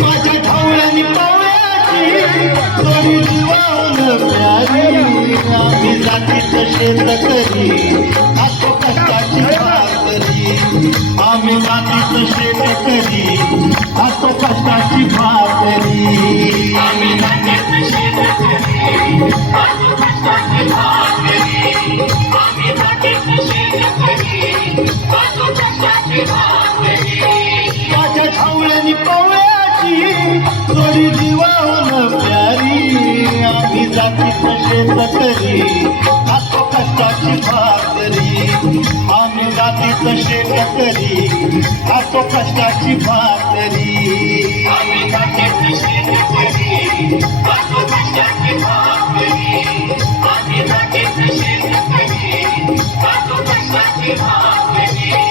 माझ्या ढवळ्यानी पवळ्याची थोडी जीवाहून प्यारी आम्ही जातीचं शेतकरी खातो कष्टाची भाकरी आम्ही जातीचं शेतकरी खातो कष्टाची भाकरी आम्ही जातीचं शेतकरी खातो कष्टाची भाकरी आम्ही जातीचं शेतकरी खातो कष्टाची भाकरी माझ्या ढवळ्यानी पवळ्याची थोडी जीवाहून प्यारी आम्ही जातीचं शेतकरी खातो कष्टाची भाकरी आम्ही जातीचं शेतकरी खातो कष्टाची भाकरी आम्ही जातीचं शेतकरी खातो कष्टाची भाकरी आम्ही जातीचं शेतकरी खातो कष्टाची भाकरी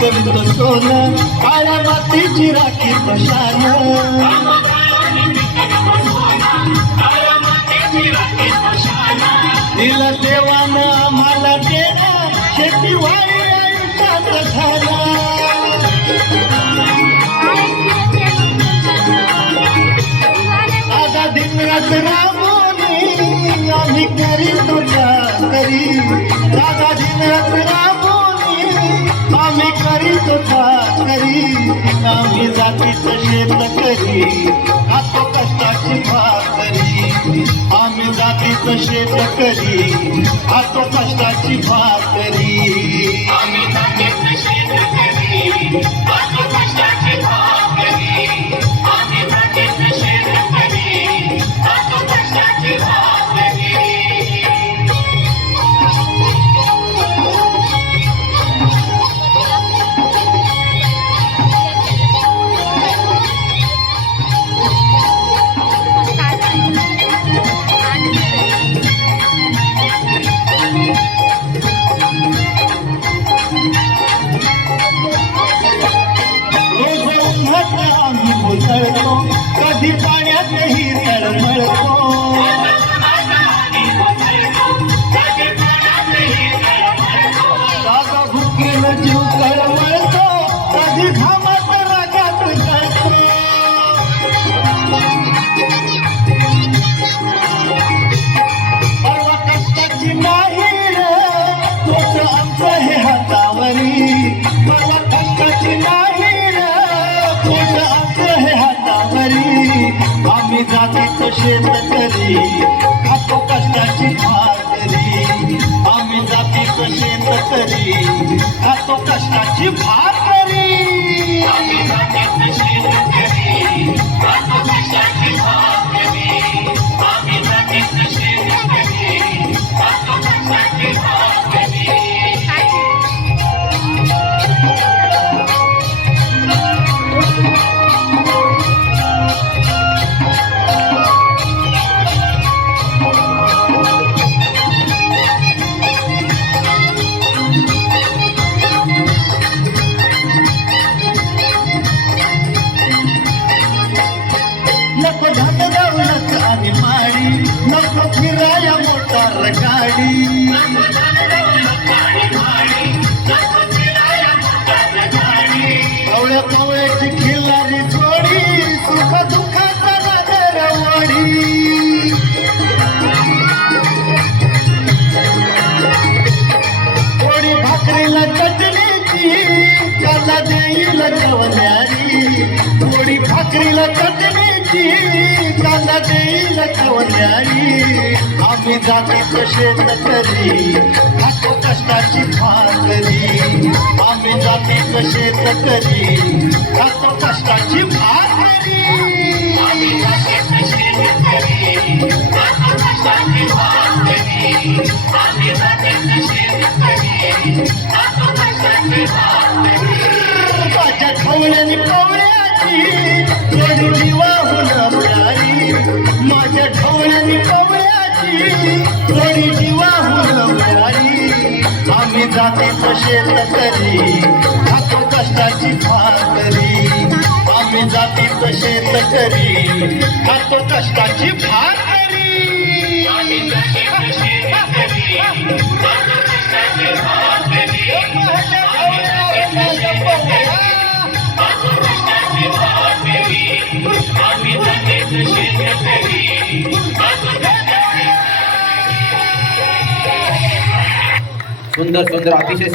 पिकवित सोनं काळ्या मातीची राखी पशान तिला देवानं आम्हाला देणं शेती वाई आयुष्यात झाला दादा दिनरात राबवणी आम्ही करी तुझ्या करी दादा दिनरात राबवणी आम्ही करीत करी आम्ही जातीचं शेतकरी खातो कष्टाची भाकरी आम्ही जातीचं शेतकरी खातो कष्टाची भाकरी आम्ही जातीचं शेतकरी खातो कष्टाची भाकरी आम्ही जातीचं शेतकरी खातो कष्टाची भाकरी कधी पाण्यातही तळमळतो दादा भुकेनं जीव तळमळतो कधी घामात रागात जळतो परवा कष्टाची नाही रे तोच आमचं हे हातावरी मला कष्टाची नाही रे तोच आमचं हे आम्ही जातीचं शेतकरी खातो कष्टाची भाकरी आम्ही जातीचं शेतकरी खातो कष्टाची भाकरी आम्ही जातीचं शेतकरी खातो कष्टाची भाकरी आम्ही जातीचं शेतकरी खातो कष्टाची भाकरी नको धन दौलत आणि माडी नको फिराया मोटार गाडी कवळ्या कवळ्याची खिल्लारी जोडी सुख दुःखाचा नगरवाडी थोडी भाकरीला चटणीची काला देईल कवल्यारी थोडी भाकरीला चटणीची काला देईल कवल्यारी आम्ही जातीचं शेतकरी खातो कष्टाची भाकरी आम्ही जातीचं शेतकरी खातो कष्टाची भाकरी आम्ही जातीचं शेतकरी खातो कष्टाची भाकरी आम्ही जातीचं शेतकरी खातो कष्टाची भाकरी माझ्या ढवळ्यानी पवळ्याची थोडी जीवाहून प्यारी माझ्या ढवळ्यानी पवळ्याची थोडी जीवाहून शेतकरी खातो कष्टाची भाकरी आम्ही जातीत शेतकरी खातो कष्टाची भाकरी सुंदर सुंदर अतिशय